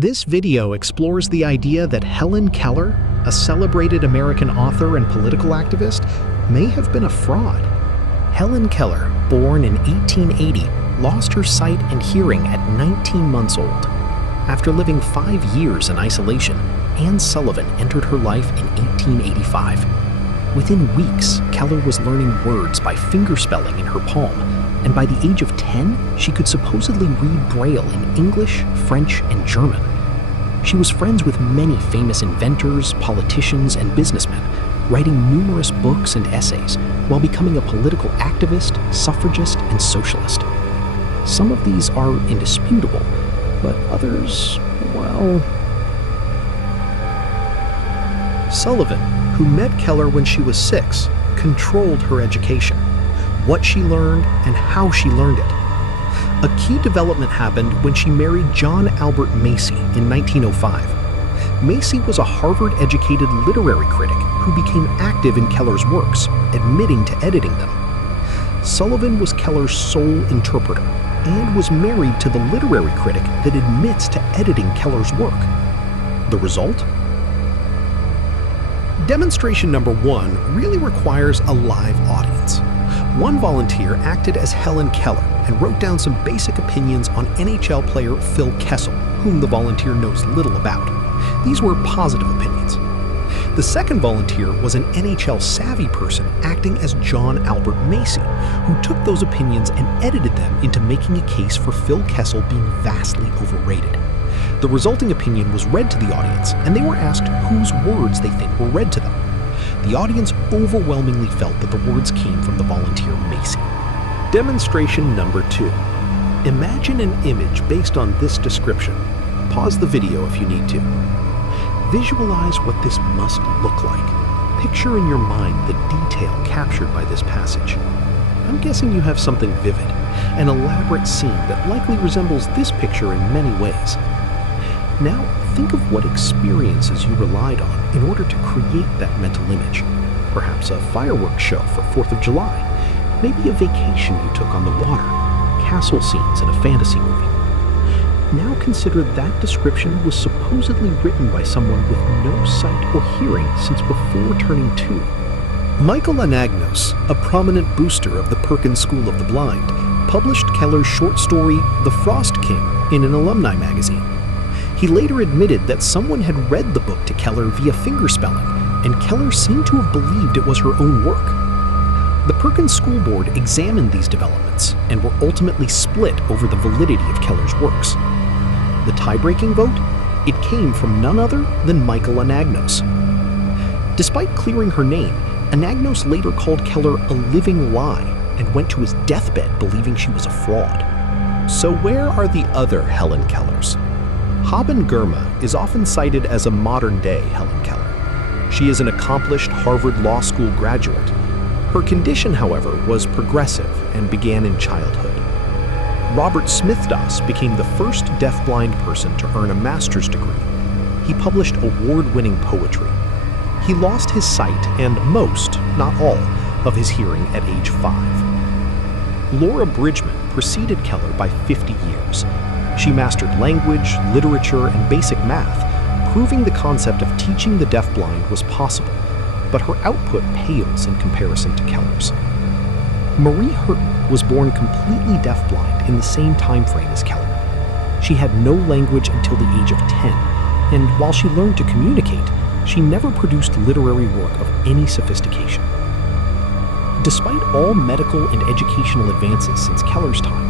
This video explores the idea that Helen Keller, a celebrated American author and political activist, may have been a fraud. Helen Keller, born in 1880, lost her sight and hearing at 19 months old. After living 5 years in isolation, Anne Sullivan entered her life in 1885. Within weeks, Keller was learning words by fingerspelling in her palm, and by the age of 10, she could supposedly read Braille in English, French, and German. She was friends with many famous inventors, politicians, and businessmen, writing numerous books and essays while becoming a political activist, suffragist, and socialist. Some of these are indisputable, but others, well... Sullivan, who met Keller when she was 6, controlled her education, what she learned and how she learned it. A key development happened when she married John Albert Macy in 1905. Macy was a Harvard-educated literary critic who became active in Keller's works, admitting to editing them. Sullivan was Keller's sole interpreter and was married to the literary critic that admits to editing Keller's work. The result? Demonstration number 1 really requires a live audience. One volunteer acted as Helen Keller and wrote down some basic opinions on NHL player Phil Kessel, whom the volunteer knows little about. These were positive opinions. The second volunteer was an NHL-savvy person acting as John Albert Macy, who took those opinions and edited them into making a case for Phil Kessel being vastly overrated. The resulting opinion was read to the audience, and they were asked whose words they think were read to them. The audience overwhelmingly felt that the words came from the volunteer Macy. Demonstration number 2. Imagine an image based on this description. Pause the video if you need to. Visualize what this must look like. Picture in your mind the detail captured by this passage. I'm guessing you have something vivid, an elaborate scene that likely resembles this picture in many ways. Now, think of what experiences you relied on in order to create that mental image. Perhaps a fireworks show for 4th of July, maybe a vacation you took on the water, castle scenes in a fantasy movie. Now consider that description was supposedly written by someone with no sight or hearing since before turning 2. Michael Anagnos, a prominent booster of the Perkins School of the Blind, published Keller's short story The Frost King in an alumni magazine. He later admitted that someone had read the book to Keller via fingerspelling, and Keller seemed to have believed it was her own work. The Perkins School Board examined these developments and were ultimately split over the validity of Keller's works. The tie-breaking vote? It came from none other than Michael Anagnos. Despite clearing her name, Anagnos later called Keller a living lie and went to his deathbed believing she was a fraud. So where are the other Helen Kellers? Haben Girma is often cited as a modern-day Helen Keller. She is an accomplished Harvard Law School graduate. Her condition, however, was progressive and began in childhood. Robert Smithdas became the first deafblind person to earn a master's degree. He published award-winning poetry. He lost his sight and most, not all, of his hearing at age 5. Laura Bridgman preceded Keller by 50 years. She mastered language, literature, and basic math, proving the concept of teaching the deafblind was possible, but her output pales in comparison to Keller's. Marie Hurton was born completely deafblind in the same time frame as Keller. She had no language until the age of 10, and while she learned to communicate, she never produced literary work of any sophistication. Despite all medical and educational advances since Keller's time,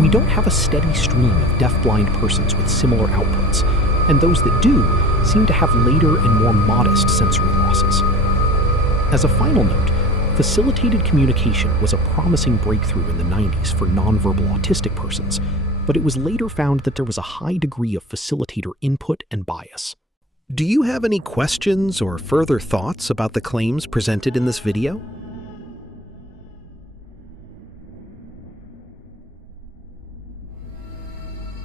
we don't have a steady stream of deafblind persons with similar outputs, and those that do seem to have later and more modest sensory losses. As a final note, facilitated communication was a promising breakthrough in the 90s for nonverbal autistic persons, but it was later found that there was a high degree of facilitator input and bias. Do you have any questions or further thoughts about the claims presented in this video?